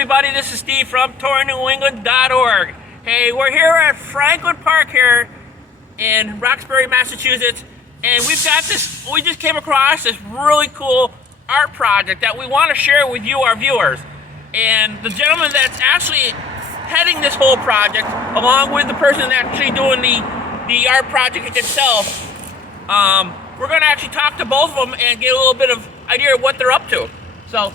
everybody, this is Steve from TouringNewEngland.org. Hey, we're here at Franklin Park here in Roxbury, Massachusetts, and we just came across this really cool art project that we want to share with you, our viewers. And the gentleman that's actually heading this whole project, along with the person that's actually doing the art project itself, we're going to actually talk to both of them and get a little bit of idea of what they're up to. So,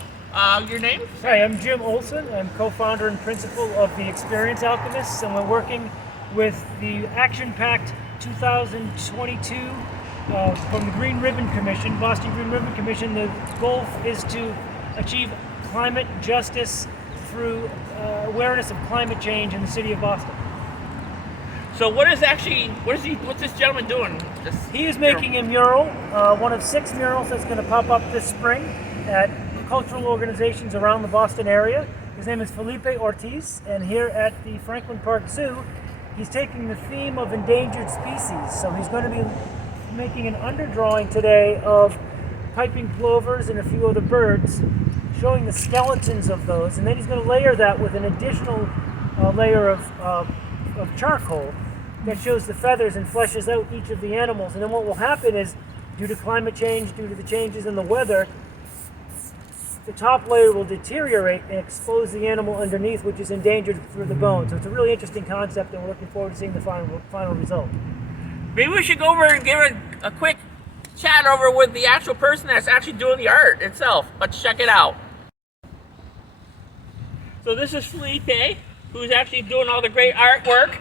your name? Hi, I'm Jim Olson. I'm co-founder and principal of the Experience Alchemists, and we're working with the Actionpact 2022 from the Green Ribbon Commission, Boston Green Ribbon Commission. The goal is to achieve climate justice through awareness of climate change in the city of Boston. So what's this gentleman doing? He is making a mural, one of 6 murals that's going to pop up this spring at cultural organizations around the Boston area. His name is Felipe Ortiz, and here at the Franklin Park Zoo, he's taking the theme of endangered species. So he's going to be making an underdrawing today of piping plovers and a few other birds, showing the skeletons of those, and then he's going to layer that with an additional layer of charcoal that shows the feathers and fleshes out each of the animals. And then what will happen is, due to climate change, due to the changes in the weather, the top layer will deteriorate and expose the animal underneath, which is endangered through the bone. So it's a really interesting concept, and we're looking forward to seeing the final result. Maybe we should go over and give a quick chat over with the actual person that's actually doing the art itself. Let's check it out. So this is Felipe, who's actually doing all the great artwork.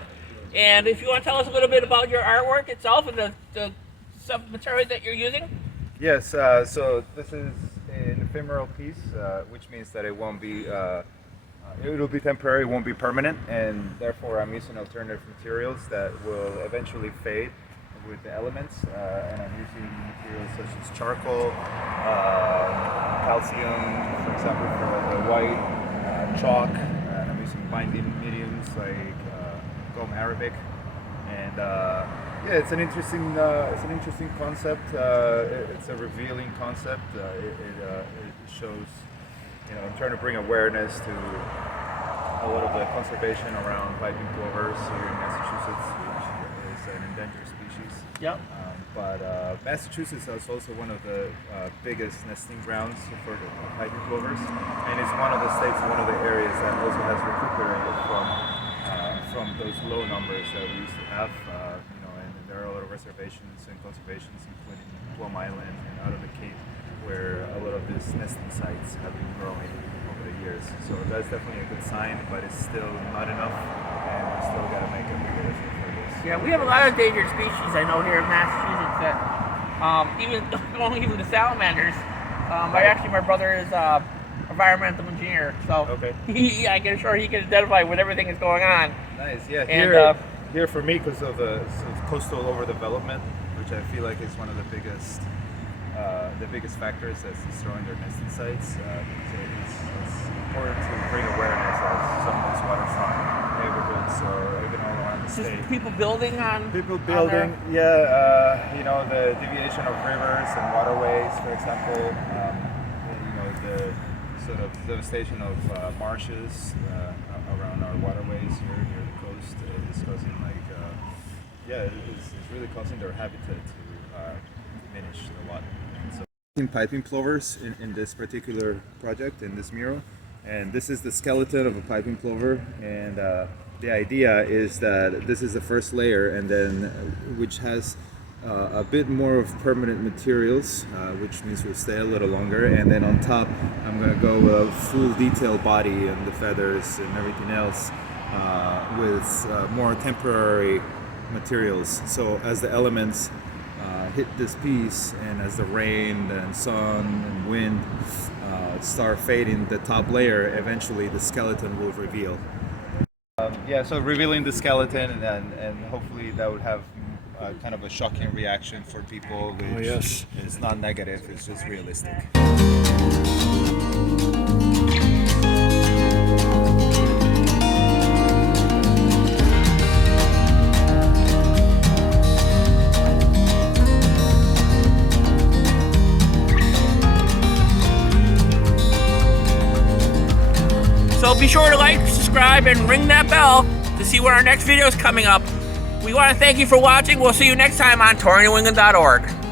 And if you want to tell us a little bit about your artwork itself and the material that you're using. Yes, so this is an ephemeral piece, which means that it won't be, it'll be temporary, it won't be permanent, and therefore I'm using alternative materials that will eventually fade with the elements, and I'm using materials such as charcoal, calcium, for example, for the white, chalk, and I'm using binding mediums like gum arabic, and yeah, it's an interesting concept. It's a revealing concept. It shows, I'm trying to bring awareness to a lot of the conservation around piping plovers here in Massachusetts, which is an endangered species. Yep. But Massachusetts is also one of the biggest nesting grounds for the piping plovers, and it's one of the states, one of the areas that also has recuperated from those low numbers that we used to have. And there are a lot of reservations and conservations, including Plum Island and out of the Cape, where a lot of these nesting sites have been growing over the years. So that's definitely a good sign, but it's still not enough, and we still got to make a big effort for this. Yeah, we have a lot of endangered species, I know, here in Massachusetts that even the salamanders. My brother is environmental engineer, so okay. I can assure he can identify with everything that's going on. Nice, yeah. And here for me, because of the coastal overdevelopment, which I feel like is one of the biggest factors that's destroying their nesting sites. So it's important to bring awareness of some of these waterfront neighborhoods or even all around the state. People building. The deviation of rivers and waterways, for example. The sort of devastation of marshes around our waterways here near the coast is causing it's really causing their habitat to diminish a lot. So piping plovers in this particular project, in this mural, and this is the skeleton of a piping plover, and the idea is that this is the first layer, and then which has a bit more of permanent materials, which means we'll stay a little longer, and then on top I'm going to go with a full detailed body and the feathers and everything else with more temporary materials. So as the elements hit this piece, and as the rain and sun and wind start fading the top layer, eventually the skeleton will reveal. So revealing the skeleton, and hopefully that would have kind of a shocking reaction for people, which is not negative, it's just realistic. So So be sure to like, subscribe, and ring that bell to see when our next video is coming up. We want to thank you for watching. We'll see you next time on touringneweengland.org.